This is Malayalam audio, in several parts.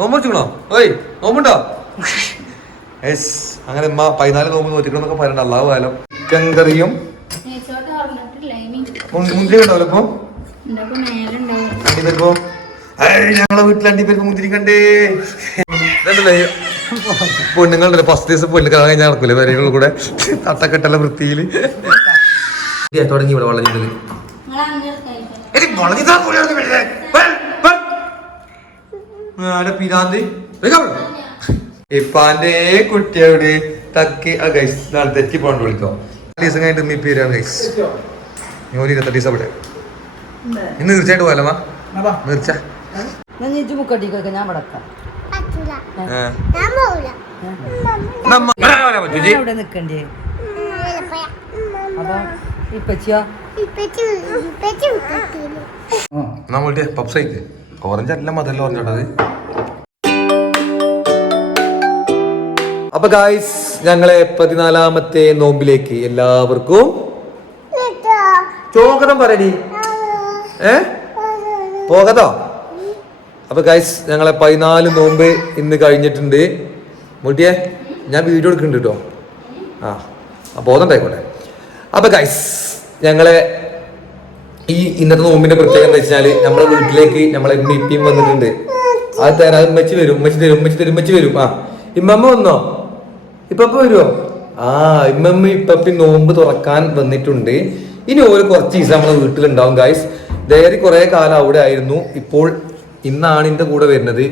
നോമ്പ് വെച്ചിക്കണോ ഓയ് നോമ്പുണ്ടോ? എസ് അങ്ങനെ ഉമ്മ പതിനാല് നോമ്പ് നോറ്റിക്കണമെന്നൊക്കെ പറയണ്ട അള്ളാഹ് കാലം ചിക്കൻ കറിയും മുന്തിരി ഉണ്ടാവില്ല ഇപ്പൊ? ഞങ്ങളെ വീട്ടിൽ അണ്ടിപ്പരിപ്പ് മുന്തിരി കണ്ടേ ഇതല്ലേ പെണ്ണുങ്ങളുടെ ഫസ്റ്റ് ദിവസം പെണ്ണ് കാണാൻ കഴിഞ്ഞാൽ നടക്കൂലേ വരകളുടെ കൂടെ? തട്ടക്കെട്ടല്ല വൃത്തിയിൽ തുടങ്ങി ഇവിടെ വളരെ നിങ്ങൾ അങ്ങനെ കഴിക്കണം എടി വളഞ്ഞിതാ പുള്ളിയുടെ വീട്ടിലെ. വേ, വേ. ആടെ പിരാന്ത്. വേഗം വരൂ. ഇപ്പാന്റെ കുട്ടിയോട് തക്കി ആ ഗൈസ് നാളെ തെറ്റി പോകണ്ട വിളിക്കോ. ദിവസം കഴിഞ്ഞിട്ട് ഉമ്മി പേരാണ് ഗൈസ് ഞാൻ ഇരുപത്തെട്ട് ദിവസം ഇവിടെ ഇന്ന് തീർച്ചയായിട്ടും പോയാലമ്മ തീർച്ച? അവിടെ നമ്മളുടെ പപ്സ് കഴിക്ക്. ഓറഞ്ച് അല്ല മതല്ല ഓറഞ്ച് അപ്പൊ ഗായ്സ് ഞങ്ങളെ പതിനാലാമത്തെ നോമ്പിലേക്ക് എല്ലാവർക്കും ചോകതം പറയടി. ഏ? പോകതോ? അപ്പൊ ഗൈസ് ഞങ്ങളെ പതിനാല് നോമ്പ് ഇന്ന് കഴിഞ്ഞിട്ടുണ്ട്. മുട്ടിയേ ഞാൻ വീഡിയോ എടുക്കുന്നുണ്ട് കേട്ടോ ആ ആ ബോധം ഉണ്ടായിക്കോട്ടെ. അപ്പൊ ഗൈസ് ഞങ്ങളെ ഈ ഇന്നത്തെ നോമ്പിന്റെ പ്രത്യേകത എന്താ വെച്ചാൽ നമ്മളെ വീട്ടിലേക്ക് നമ്മളെ ഇപ്പിയും വന്നിട്ടുണ്ട്. അത് തരാം ഉമ്മച്ചി വരും ഉമ്മച്ചി തരും ഉമ്മച്ചി തരും ഉമ്മച്ചി വരും. ആ ഇമ്മമ്മ വന്നോ? ഇപ്പപ്പ വരുമോ ആ ഇമ്മമ്മ ഇപ്പപ്പി നോമ്പ് തുറക്കാൻ വന്നിട്ടുണ്ട്. ഇനി ഓരോ കുറച്ച് ദിവസം നമ്മളെ വീട്ടിലുണ്ടാവും ഗായ്സ് ഡയറി കുറെ കാലം അവിടെ ആയിരുന്നു. ഇപ്പോൾ ഇന്നാണ് എന്റെ കൂടെ വരുന്നത്.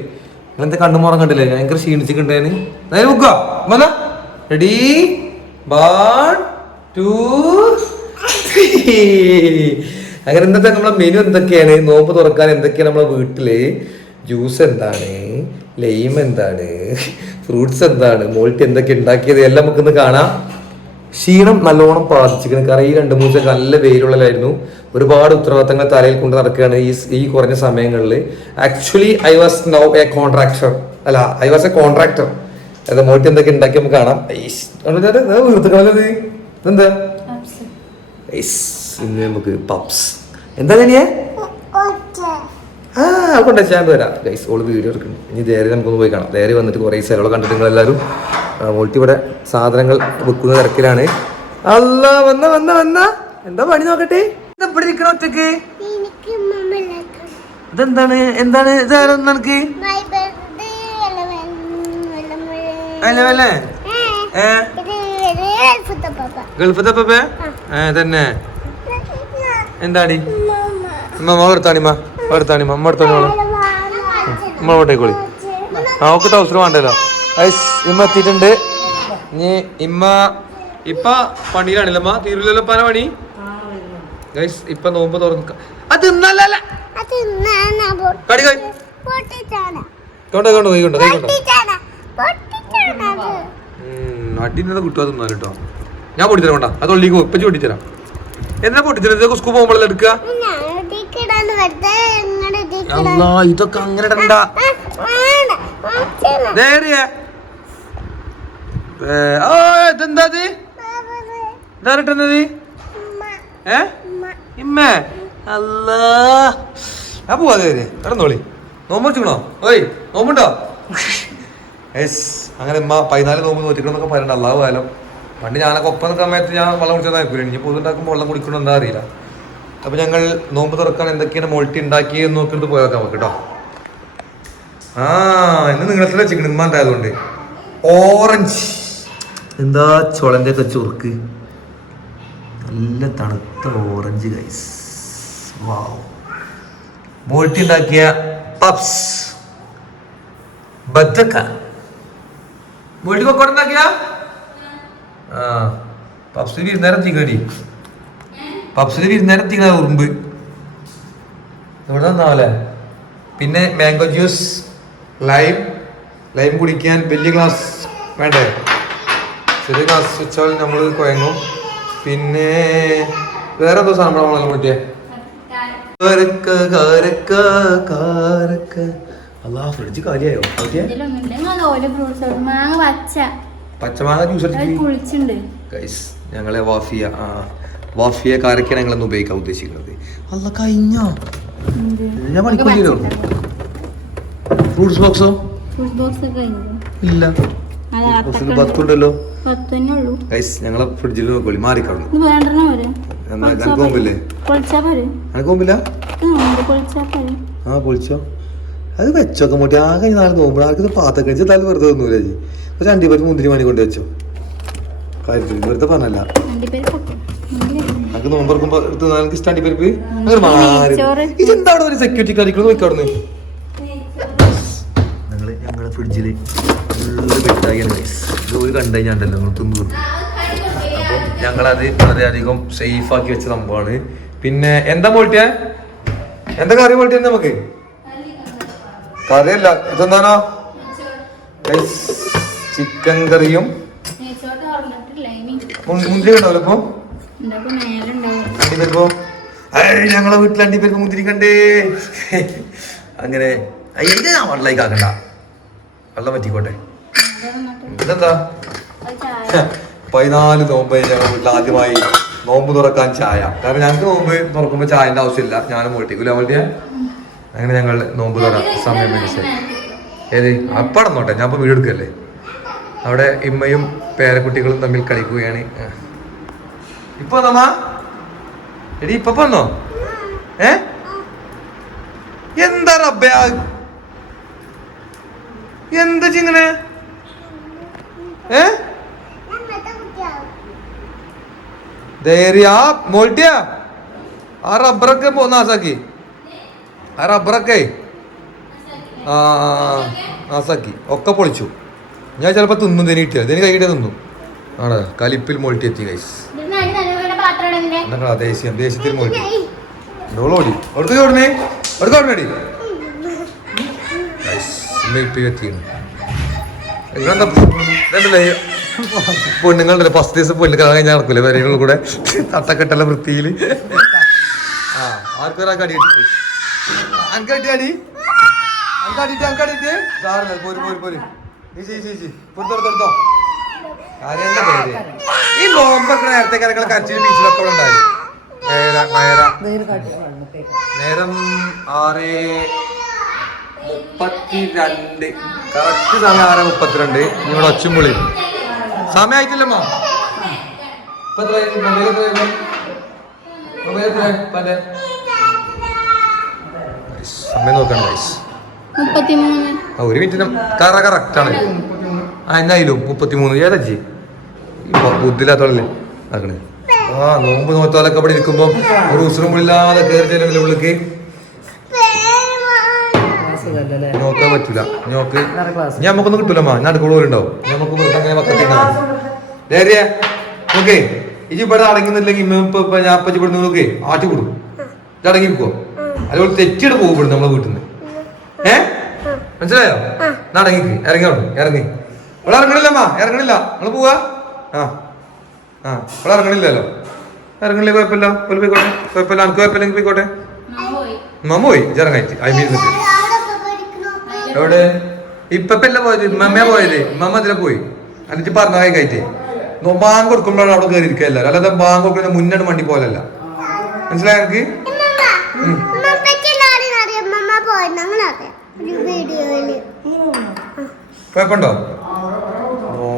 അങ്ങനത്തെ കണ്ടുമോറം കണ്ടില്ലേ? ഭയങ്കര ക്ഷീണിച്ചിട്ടുണ്ടായിരുന്നു നേരെ നോക്കുക വന്ന. റെഡി വൺ ടു അങ്ങനെ ഇന്നത്തെ നമ്മളെ മെനു എന്തൊക്കെയാണ് നോമ്പ് തുറക്കാൻ എന്തൊക്കെയാണ് നമ്മളെ വീട്ടിൽ ജ്യൂസ് എന്താണ് ലൈം എന്താണ് ഫ്രൂട്ട്സ് എന്താണ് മോൾട്ട് എന്തൊക്കെ ഉണ്ടാക്കിയത് എല്ലാം നമുക്കിന്ന് കാണാം ക്ഷീണം നല്ലോണം ബാധിച്ചിരിക്കുന്നു കാരണം ഈ രണ്ട് മൂന്ന് ദിവസം നല്ല വെയിലുള്ളതായിരുന്നു ഒരുപാട് ഉത്തരവാദിത്തങ്ങൾ തലയിൽ കൊണ്ട് നടക്കുകയാണ് ഈ ഈ കുറഞ്ഞ സമയങ്ങളിൽ actually I was now a contractor അല്ല ഐ വാസ് എ കോൺട്രാക്ടർ അത് മോട്ടി എന്തൊക്കെ ഉണ്ടാക്കി നമുക്ക് കാണാം ഐസ്. കണ്ടോ ഇത്? ഇത് വീർത്തുകളത് എന്താ ഇന്ന് നമുക്ക് പപ്സ് എന്താ ഒറ്റ. ആ കൊണ്ട ഞാൻ വരാം ഗൈസ് ഓൾ വീഡിയോ എടുക്കുന്നു ഇനി ദേരി നമുക്കൊന്ന് പോയി കാണാം. ദേരി വന്നിട്ട് കുറേ സ്ഥലങ്ങൾ കണ്ടിട്ട് നിങ്ങൾ എല്ലാവരും മോൾട്ടി ഇവിടെ സാധനങ്ങൾ വെക്കുന്ന തിരക്കിലാണ്. അല്ല വന്ന വന്ന വന്ന. എന്താ പണി നോക്കട്ടെ? ഇവിടെ ഇരിക്കണ ഒറ്റയ്ക്ക്? ഇതെന്താണ്? എന്താണ്? ഇതാരും നിനക്ക്? അല്ല ഇത് പാപ്പ. ഗൾഫത്തെ പപ്പ? തന്നെ എന്താടി? ഉമ്മ അമ്മ എടുത്താണിമ്മ എടുത്താണിമ്മ അമ്മ കൊണ്ടേക്കോളി ആ ഒക്കെ ടൗസർ വേണ്ടല്ലോ. ഐസ് ഇമ്മ എത്തിയിട്ടുണ്ട്. ഇനി ഇമ്മ ഇപ്പ പണിയിലാണല്ലോ അമ്മ തീരുല്ലല്ലോ പല പണി? ഗൈസ് ഇപ്പൊ നോമ്പ് തുറന്ന് അത് ഇന്നല്ല കടി കൈ പൊട്ടിച്ചാണ്. കൊണ്ട് കൊണ്ട് കൈ കൊണ്ട് കൈ കൊണ്ട്. പൊട്ടിച്ചാണ്. പൊട്ടിച്ചാണ് അത്. തിന്നാലും കേട്ടോ? ഞാൻ പൊട്ടിത്തരാം കൊണ്ടാ. അത് ഒള്ളിക്കോ ഇപ്പൊ പൊട്ടിത്തരാം. എന്നാ പൊട്ടിത്തരാം? ഇതൊക്കെ സ്കൂൾ പോകുമ്പോഴല്ലേ എടുക്കുക ഞാൻ ഇടിക്കിടാന്ന് വെറുതെ ഇങ്ങോട്ട് ഇടിക്കിടാൻ അല്ലാ ഇതൊക്കെ അങ്ങനെ ഇടണ്ട. ഇതെന്താ ഇതാരട്ടത് ഏ? ഇമ്മ. അല്ലാ കിടന്നോളി. നോമ്പ് ഓയ് നോമ്പുണ്ടോ? എസ് അങ്ങനെ ഉമ്മ പതിനാല് നോമ്പ് നോറ്റിക്കണമെന്നൊക്കെ പറയണ്ട അള്ളാഹു കാലം. പണ്ട് ഞാനൊക്കെ ഒപ്പം സമയത്ത് ഞാൻ വെള്ളം കുടിച്ചാൽ ഇനി പൊതുണ്ടാക്കുമ്പോൾ വെള്ളം കുടിക്കണോ എന്താ അറിയില്ല. അപ്പൊ ഞങ്ങൾ നോമ്പ് തുറക്കാൻ എന്തൊക്കെയാണ് മോൾട്ടി ഉണ്ടാക്കിയെന്ന് നോക്കിയിട്ട് പോയേക്കാം നമുക്ക് കേട്ടോ. ആ ഇന്ന് നിങ്ങളെ ചിക്കൻ ഉമ്മാണ്ടായതുകൊണ്ട് ഓറഞ്ച് എന്താ ചുളന്റെ ഒക്കെ ചുറുക്ക്? നല്ല തണുത്ത ഓറഞ്ച് ഗൈസ് വാവ് മോൾട്ടി ഉണ്ടാക്കിയ പപ്സ് ബദ്ധക്ക. മോൾട്ടി പക്കോട ആ പപ്സ് വിരുന്നേരം തികടി പപ്സിൽ വിരുന്നേരം തികണ ഉറുമ്പ്. ഇവിടെ നിന്നാവല്ലേ പിന്നെ മാംഗോ ജ്യൂസ് ലൈം ലൈം കുടിക്കാൻ വലിയ ഗ്ലാസ് വേണ്ടേ? ചെറിയ ഗ്ലാസ് വെച്ചാൽ നമ്മൾ കുഴങ്ങും പിന്നെ വേറെ എന്തോ സാധനം നമ്മളെ പറ്റിയേ കാരക്ക കാരക്ക കാരക്ക. അല്ലാ ഫ്രിഡ്ജ് കാലിയായോ? പച്ചമാങ്ങ ജ്യൂസ് ഞങ്ങളെ വാഫിയ. ആ. വാഫിയ കാരക്കാണ് ഞങ്ങളൊന്ന് ഉപയോഗിക്കാൻ ഉദ്ദേശിക്കുന്നത്. അല്ല കഴിഞ്ഞോ? ഞാൻ പണിക്കൂലിയിലോ ഫ്രൂട്ട്സ് ബോക്സോ ഇല്ല. പത്തുണ്ടല്ലോ. പത്ത് ഞങ്ങളെ ഫ്രിഡ്ജിൽ നോക്കോളി മാറിക്കളു. ആ പൊളിച്ചോ അത് വെച്ചൊക്കെ മുട്ടി. ആകെ നാല് നോക്കുമ്പോൾ ആർക്ക് പാത്തൊക്കെ കഴിച്ച് തല വെറുതെ ഒന്നുമില്ല ജി ഒരു അണ്ടി പറ്റി മുന്തിരി മണി കൊണ്ട് വെച്ചോ കാര്യത്തിൽ വെറുതെ പറഞ്ഞല്ല അണ്ടിപ്പേര് നോമ്പ് നോമ്പറക്കുമ്പോ എടുത്ത് എനിക്ക് ഇഷ്ടം പരിപ്പ്. അങ്ങനെ മാറി. ഇതെന്താ ഒരു സെക്യൂരിറ്റി കാണിക്കണം നോക്കിക്കവിടുന്ന് ഞങ്ങൾ ഞങ്ങളെ ഫ്രിഡ്ജിൽ ഫുള്ള് guys. ഇത് ഒരു കണ്ടു കഴിഞ്ഞാണ്ടല്ലോ നമ്മൾ തിന്നു. അപ്പം ഞങ്ങളത് വളരെയധികം സേഫ് ആക്കി വെച്ച സംഭവമാണ് പിന്നെ എന്താ മോൾട്ടിയ? എന്താ കറി മോൾട്ടിയ നമുക്ക്? കറിയല്ല. ഇതെന്താണോ? ചിക്കൻ കറിയും മുന്തിരി കണ്ടോ ഇപ്പൊ? അണ്ടിപ്പരിപ്പോ ഞങ്ങളെ വീട്ടിൽ മുന്തിരി കണ്ടേ. അങ്ങനെ. ഞാൻ വെള്ളമായി കാക്കണ്ട വെള്ളം പറ്റിക്കോട്ടെ ഇതെന്താ? പതിനാല് നോമ്പ് ഞങ്ങൾ വീട്ടിൽ ആദ്യമായി നോമ്പ് തുറക്കാൻ ചായ. കാരണം ഞങ്ങൾക്ക് നോമ്പ് തുറക്കുമ്പോ ചായന്റെ ആവശ്യമില്ല. ഞാനും മോട്ടിക്കൂല മോട്ടിയ അങ്ങനെ ഞങ്ങൾ നോമ്പ് തുറ സമയം മേടിച്ചത് ഏത്? അപ്പടന്നോട്ടെ ഞാൻ ഇപ്പൊ വീട് എടുക്കല്ലേ? അവിടെ ഇമ്മയും പേരക്കുട്ടികളും തമ്മിൽ കളിക്കുകയാണ്. ഇപ്പൊ നമ്മ എടി ഇപ്പൊ വന്നോ? ഏ? എന്താ റബ്ബേ? എന്ത് ചിങ്ങനെ ഏ? ധൈര്യ മോൾട്ടിയ? ആ റബ്ബറൊക്കെ പോന്ന നാസാക്കി ആ റബ്ബറൊക്കെ. ആ നാസാക്കി ഒക്കെ പൊളിച്ചു. ഞാൻ ചിലപ്പോ തിന്നും തിന്നിട്ട് ഇതിന് കൈ കിട്ടിയ തിന്നു. ആണ്? കലിപ്പിൽ മോൾട്ടി എത്തി ഗൈസ് എന്താ ദേശീയം ദേശീയത്തിൽ അടുത്ത് ഓടണേ ഫസ്റ്റ് ദിവസം പെണ്ണ് കാണാൻ കഴിഞ്ഞാൽ നടക്കൂലേ? വരകളുടെ കൂടെ. തട്ടക്കെട്ടല്ല വൃത്തിയിൽ ആ ആർക്കൊരാൾക്ക് അടി കിട്ടി. അനക്ക് അടി? ഈച്ചി കൊടുത്തോ പേര്? ഈ നോമ്പൊക്കെ നേരത്തെ കാര്യങ്ങൾ കരച്ചിൽ ബീച്ചിലൊക്കെ ഉണ്ടായി. നേര ആറ് മുപ്പത്തിരണ്ട്. കറക്റ്റ് സമയം ആറ് മുപ്പത്തിരണ്ട്. ഇവിടെ ഒച്ചും പുളി സമയമായിട്ടില്ലമ്മ ഇപ്പൊ എത്രയായി? മൊബൈൽ എത്രയായിരുന്നു? മൊബൈൽ എത്രയായി? ഇപ്പന്റെ? Guys, സമയം നോക്കണ്ട ഒരു മിനിറ്റിനും കറ കറക്റ്റ് ആണ്. ആ എന്നായാലും മുപ്പത്തിമൂന്ന് ഇപ്പൊ ബുദ്ധിയില്ലാത്തോളല്ലേ? ആക്കണേ ആ നോമ്പ് നോത്തോലൊക്കെ അവിടെ ഇരിക്കുമ്പോ ഒരു ഉസുറും ഇല്ലാതെ കയറി ചെല്ലുന്നില്ല ഉള്ളിക്ക് നോക്കാൻ പറ്റൂല. നോക്ക്. ഞാൻ നമുക്കൊന്നും മാ. ഞാൻ അടുക്കള ഉണ്ടാവും നമുക്ക് വെറുതെ അങ്ങനെ ഓക്കെ ഇനി ഇജി ഇവിടെ അടങ്ങുന്നില്ലെങ്കിൽ ഇമ്മ ഇപ്പൊ ഇപ്പൊ ഞാൻ പറ്റി ഇവിടെ നോക്കേ. ആട്ടി കൊടുക്കും അടങ്ങി നിൽക്കുവോ അതുപോലെ തെറ്റിയിട്ട് പോകും ഇവിടെ നമ്മളെ വീട്ടിൽ നിന്ന് ഏ? മനസ്സിലായോ? നടങ്ങിക്ക് ഇറങ്ങി ഇറങ്ങി. ഇവിടെ ഇറങ്ങണില്ലമ്മ ഇറങ്ങണില്ല. നിങ്ങൾ പോവാ. ആ ആ ഇവിടെ ഇറങ്ങണില്ലല്ലോ. ഇറങ്ങണില്ല കുഴപ്പമില്ല. ഒരു പോയിക്കോട്ടെ. കുഴപ്പമില്ല. എനിക്ക് കുഴപ്പമില്ലെങ്കിൽ പോയിക്കോട്ടെ. ഞാൻ പോയി. ഇറങ്ങായിട്ട് ഐ മീൻ എവിടെ? ഇപ്പല്ല പോയത്. മമ്മേ പോയത്. മമ്മ അതിലെ പോയി. എന്നിട്ട് പറഞ്ഞ കൈ കയറ്റി. ബാങ്ക് കൊടുക്കുമ്പോഴാണ് അവിടെ കയറി ഇരിക്കല്ല അല്ലാതെ ബാങ്ക് കൊടുക്കുന്ന മുന്നോട്ട് വണ്ടി പോലല്ല മനസ്സിലായ എനിക്ക് കുഴപ്പമുണ്ടോ?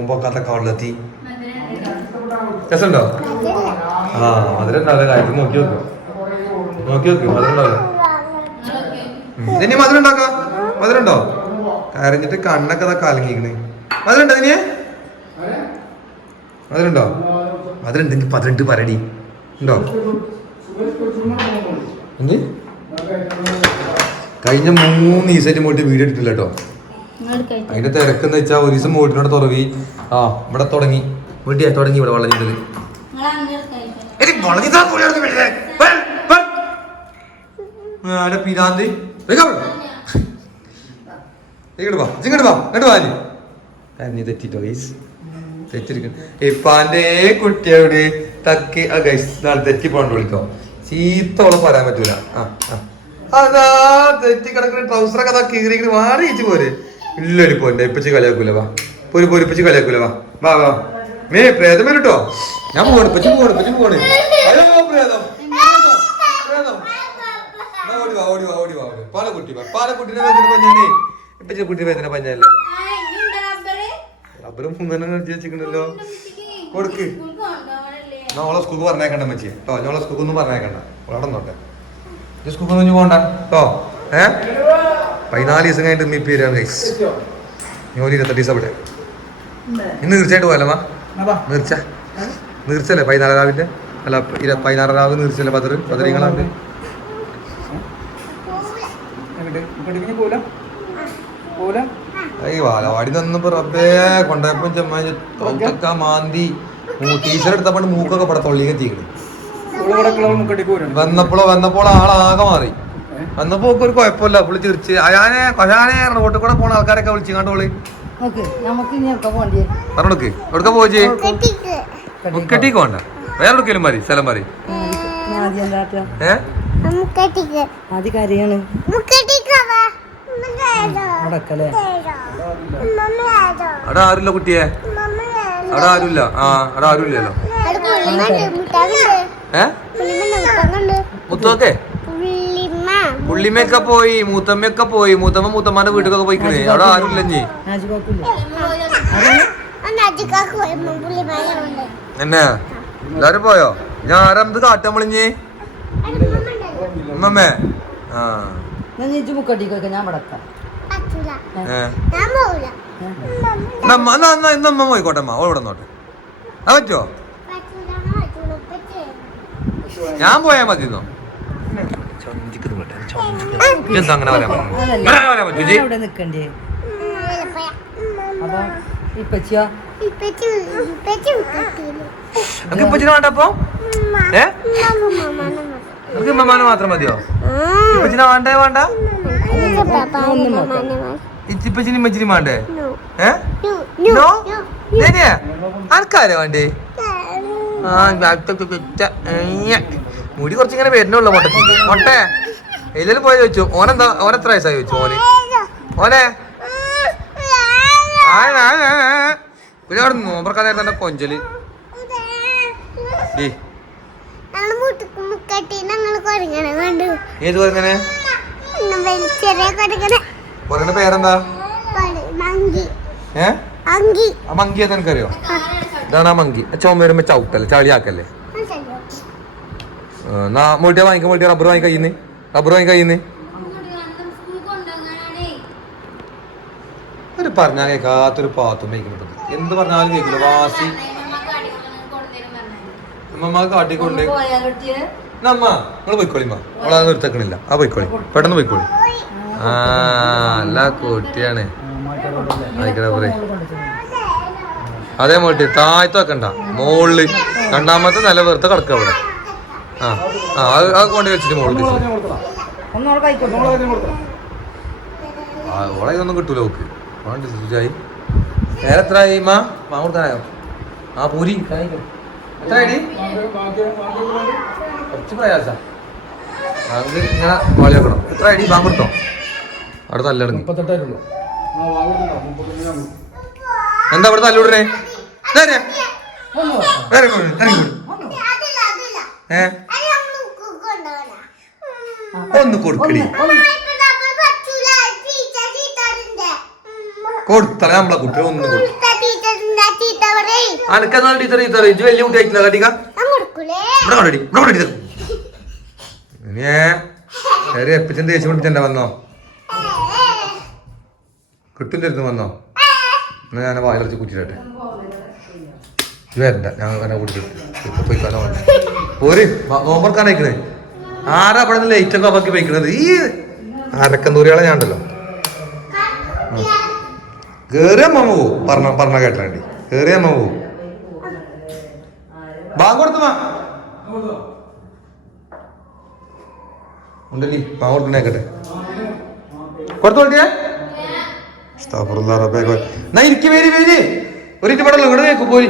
നോമ്പൊക്കാത്ത കവളിലെത്തി രസമുണ്ടോ? ആ മധുരണ്ടാവില്ല കാര്യത്തിൽ നോക്കി നോക്കും. നോക്കി നോക്കും. മധുരണ്ടാവില്ല ഇനി മധുരം ഉണ്ടാക്ക? മധുരം ഉണ്ടോ കരഞ്ഞിട്ട് കണ്ണൊക്കെ അതാ കലങ്ങിക്കണേ മധുരണ്ടോ ഉണ്ടോ മധുരണ്ടോ മധുരം ഉണ്ടോ മധുരം ഉണ്ടെങ്കിൽ പതിനെട്ട് പരടി. ഉണ്ടോ? കഴിഞ്ഞ മൂന്ന് ദിവസമായിട്ട് വീട് വീഡിയോ എടുത്തില്ല കേട്ടോ. അതിന്റെ തിരക്കെന്ന് വെച്ചാൽ ഒരു ദിവസം മോട്ടിനോട് തുറവി. ആ ഇവിടെ തുടങ്ങി. വീട്ടിയാ തുടങ്ങി ഇവിടെ വളരെ തെറ്റിട്ടോ തെറ്റിരിക്കുന്നു. ഇപ്പാന്റെ കുട്ടിയോട് തക്കി തെറ്റി വിളിക്കോ. ചീത്തോളം പറയാൻ പറ്റൂല. ആ ആ. അതാ തെറ്റി കിടക്കുന്ന ട്രൗസറൊക്കെ കീറിയിട്ട് ഇച്ച് ഇല്ലൊരു പോന്റെ ഇപ്പച്ചി കളിയാക്കൂല വാ. പോര് പൊരിപ്പിച്ച് ഇപ്പച്ചി കളിയാക്കൂല വാ. വാ വാ. മേ പ്രേതം വരട്ടോ. ഞാൻ പോണ് ഇപ്പച്ചി പോണ് ഇപ്പച്ചി പോണ് പ്രേതം. ഓടി വാ ഓടി വാ ഓടി വാ ഓടി. പാലക്കുട്ടി വാ. പാലക്കുട്ടിനെ വെച്ചിട്ട് ഞാനേ ഇപ്പൊ ഇച്ചിരി കുട്ടി വേദന പഞ്ഞല്ലേ? റബ്ബറും മൂന്നെണ്ണം കഴിച്ച് വെച്ചിട്ടുണ്ടല്ലോ കൊടുക്ക്? എന്നാ സ്കൂൾക്ക് പറഞ്ഞേക്കണ്ട മച്ചി കേട്ടോ സ്കൂൾക്ക് ഒന്നും പറഞ്ഞേക്കണ്ട. അവിടെ നോട്ടെ ഒന്നും പോണ്ട. കേട്ടോ. ഏ? പതിനാല് ദിവസം കഴിഞ്ഞിട്ട് ഉമ്മി പേരാണ് ഗൈസ് ഞാൻ ഒരു ഇരുപത്തെട്ട് ദിവസം അവിടെ. ഇന്ന് തീർച്ചയായിട്ടും പോയല്ലമ്മ നീർച്ച നീർച്ചല്ലേ പതിനാല് രാവിലെ? അല്ല ഇര പതിനാറാം രാവ് നീർച്ചല്ലേ പതിർ പതിരിങ്ങളാണ്ട് ഈ വാലവാടി നിന്നപ്പോ റബ്ബേ. കൊണ്ടപ്പോ ചെമ്മാഞ്ഞ തോക്കൊക്കെ മാന്തി. ടീച്ചർ എടുത്തപ്പോ മൂക്കൊക്കെ പട തൊള്ളിക്ക് എത്തിക്കണ് വന്നപ്പോഴോ വന്നപ്പോൾ ആളാകെ മാറി. വന്നപ്പോ പോക്ക് ഒരു കുഴപ്പമില്ല. പുള്ളി ചിരിച്ച്. അയാനെ കൊശാനെ റോട്ടിൽ കൂടെ പോണ ആൾക്കാരൊക്കെ വിളിച്ചു കണ്ടു വിളി എവിടെ പോണ്ടി പറഞ്ഞോക്ക് എവിടക്ക പോയി കെട്ടിക്ക് മുക്കട്ടിക്ക്. വേണ്ട വേറെ എടുക്കലും മതി സ്ഥലം മതി. അവിടെ ആരുമില്ല കുട്ടിയെ? അവിടെ ആരുമില്ല? ആ അവിടെ ആരുമില്ലല്ലോ. ഏ? മുത്തൊക്കെ പുള്ളിമയൊക്കെ പോയി മൂത്തമ്മയൊക്കെ പോയി മൂത്തമ്മ മൂത്തമ്മന്റെ വീട്ടിലൊക്കെ പോയിക്കണേ. അവിടെ പോയപ്പോ പുള്ളിമാരുണ്ട് എന്നെ? എല്ലാരും പോയോ? ഞാൻ ആരാമത് കാട്ടാൻ വിളിഞ്ഞ്? ഉമ്മമ്മേ. ആ. നമ്മ പോയിക്കോട്ടെ അമ്മ നോട്ടെ അത് പറ്റുമോ ഞാൻ പോയാ മതി എന്നോ എന്താ അങ്ങനെ പറയാൻ പറ്റൂ ഇപ്പച്ചിയോ? ഇപ്പച്ചി ഇപ്പച്ചി മുക്കട്ടിയില്ല നമുക്ക് ഇപ്പച്ചിനെ വേണ്ട അപ്പൊ? ഏ? നമുക്ക് ഉമ്മമാനെ മാത്രം മതിയോ? ഇപ്പച്ചിനെ വേണ്ടേ വേണ്ട? ഇച്ചിപ്പച്ചിനും ഇമ്മച്ചിനും വേണ്ടേ? ഏ? നോ ആർക്കാരാ വേണ്ടേ? ആ. മുടി കുറച്ചിങ്ങനെ വരുന്നുള്ളൂ മുട്ടക്ക് മുട്ടേ. എതിലും പോയി ചോദിച്ചു ഓനെന്താ ഓനെത്ര വയസ്സായി? ചോദിച്ചു ഓന്. ഓനെ. പിന്നെ അവിടെ നോമ്പറക്കാൻ നേരത്തെ എന്റെ കൊഞ്ചൽ ഏത് കൊരങ്ങനെ? പേരെന്താ? മങ്കി. ഏതാ എനിക്കറിയോ? ഇതാണ് ആ മങ്കി. ചോൻ വരുമ്പോ ചവിട്ടല്ലേ ചളിയാക്കല്ലേ? എന്നാ മുട്ടിയ വാങ്ങിക്കാം മുട്ടിയ റബ്ബർ വാങ്ങി കഴിയുന്നേ റബ്ബർ വാങ്ങി കഴിയുന്നേ. ഒരു പറഞ്ഞാൽ കേൾക്കാത്തൊരു പാത്തും വയ്ക്കുന്നത് എന്ത് പറഞ്ഞാലും കേൾക്കില്ല വാസി. കാട്ടിക്കൊണ്ട് നമ്മ നിങ്ങൾ പോയിക്കോളിമ്മ അവളത് നിർത്തക്കണില്ല. ആ പോയിക്കോളി. പെട്ടെന്ന് പോയിക്കോളി. ആ അല്ല കുട്ടിയാണ്. അതേ മോട്ടി താഴ്ത്തു വെക്കണ്ട മോളിൽ. രണ്ടാമത്തെ നില വെറുതെ കിടക്കുക അവിടെ ആ ആ അത് കൊണ്ട് വെച്ചിട്ട് മോളിൽ ഓളെ ഇതൊന്നും കിട്ടൂല ഓക്ക്. സുജായി. വേറെ എത്ര ആയി മാ? മാ കൊടുക്കാനായോ ആ പൂരി. എത്ര ആയി? കുറച്ച് പ്രയാസ. അത് ഇങ്ങനെ പോലെ വെക്കണം. എത്ര ആയി? ബാങ്ക് കൊടുത്തോ? അവിടെ തല്ലടങ്ങി എന്താ അവിടെ തല്ലൂടനെ ഏ? ഒന്ന് കൊടുക്കടി. കൊടുത്തല നമ്മളെ കുട്ടി ഒന്ന് കൊടുക്കും. അനക്കെന്നാ ടീച്ചർ ടീച്ചർ ഇജ് വലിയ കുട്ടി ആയിട്ടില്ല കാട്ടിക്ക? ഇവിടെ കൊണ്ടടി ഇവിടെ കൊണ്ടടി ഇനിയേ വേറെ എപ്പിച്ചന്റെ ദേഷ്യം പിടിച്ചെന്റെ വന്നോ? കിട്ടും തരുന്നു വന്നോ? എന്നാ ഞാൻ വായിലടിച്ച് കുറ്റിട്ടെ ഇത് വരണ്ട. ഞാൻ അങ്ങനെ കുടിച്ചിട്ട് പോയിക്കാനോ പോര്. നോമ്പറക്കാനയക്കണേ ആരാ അവിടെ നിന്ന് ലൈറ്റ് ഒക്കെ അപ്പാക്കി പോയിക്കണത്? ഈ അരക്കന്തൂരിയാളെ ഞാൻ ഉണ്ടല്ലോ കേറിയ അമ്മ പോവും. പറഞ്ഞ പറഞ്ഞ കേട്ടാണ്ടി കേറിയ അമ്മ പോവും. ബാങ്ക് കൊടുത്തു മാ ഉണ്ടല്ലേ? ബാങ്ക് കൊടുക്കണേക്കട്ടെ കൊടുത്തു കൊടുത്തിയാ അസ്താഫുറുല്ലാ റബ്ബേ എന്നാ ഇരിക്ക് പേര് പേര്. ഒരു ഇറ്റ് പടല്ലോ ഇവിടെ പോരി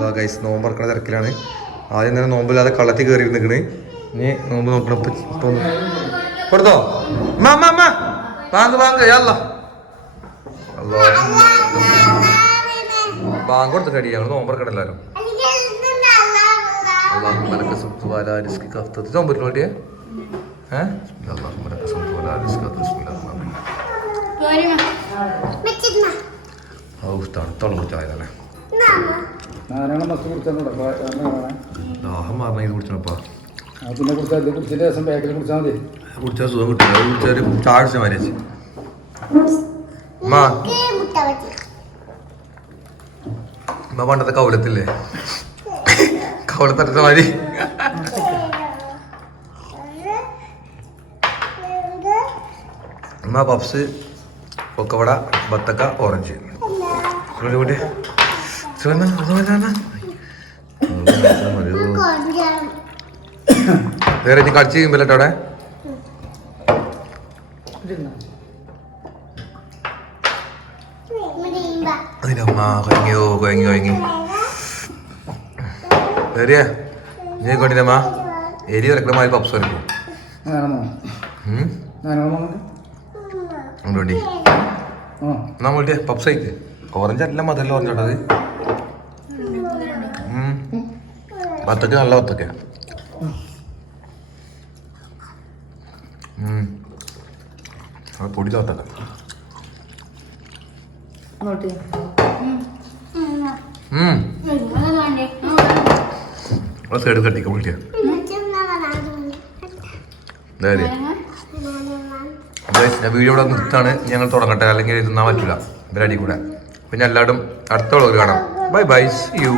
അതാ ഗൈസ് നോമ്പ് ഇറക്കണ തിരക്കിലാണ്. ആദ്യം തന്നെ നോമ്പില്ലാതെ കള്ളത്തിൽ കയറി നിൽക്കണ്. ഇനി നോമ്പ് നോക്കണം ഇപ്പൊ. കൊടുത്തോ? വാങ്ങ് അമ്മ അമ്മ ബാങ്ക് അല്ലാ ഞങ്ങൾ നോമ്പ് ഇറക്കണല്ലോ മലക്ക മലക്ക് സുബ്ഹാന റിസ്കി കഫ്തത്ത് നോമ്പ് ഇരുന്നോട്ടിയെ ഏഹ് പോരുമ? വെച്ചിരുന്ന തണുത്തോളം കുടിച്ചായതല്ലേ നാരായണ മസ്ത് കുടിച്ചാൽ ദാഹം മാറണ ഇത് കുടിച്ചപ്പോ പിന്നെ കുടിച്ചാൽ ഇത് കുടിച്ചതിന്റെ ശേഷം ബാക്കിൽ കുടിച്ചാൽ മതി. കുടിച്ചാൽ സുഖം കിട്ടില്ല. അത് കുടിച്ചാൽ മുട്ട വെച്ച് ഉമ്മ പണ്ടത്തെ കൗലത്തില്ലേ? കൗലത്തരത്തെ മാതിരി. ഉമ്മ പപ്സ് പൊക്കവട ബത്തക്ക ഓറഞ്ച്. ഇവിടെ മതി, വേറെ ഇനി കളിച്ച് കഴിയുമ്പോൾ അവിടെ? അതിനമ്മ കൊയങ്ങിയോ കൊയങ്ങി കൊയങ്ങി വേറിയാ നീ കൊണ്ടിനമ്മ എരി ഇറക്കണമായി പപ്സ് വരക്കും നാരായണ നാരായണ എന്നാ പപ്സ് കഴിക്ക്. ഓറഞ്ച് അല്ല മതല്ല ഓറഞ്ച് അത് വത്തക്ക നല്ല വത്തക്ക. പൊടി വത്തക്ക. സൈഡ് കട്ടിക്ക വിളിക്കുക ഞാൻ വീഡിയോ ഇവിടെ നിർത്താണ് ഞങ്ങൾ തുടങ്ങട്ടെ. അല്ലെങ്കിൽ ഇരുന്നാൽ പറ്റില്ല ഇവരടി കൂടെ പിന്നെ എല്ലാവരും അടുത്ത വ്ളോഗ് കാണാം. Bye bye C U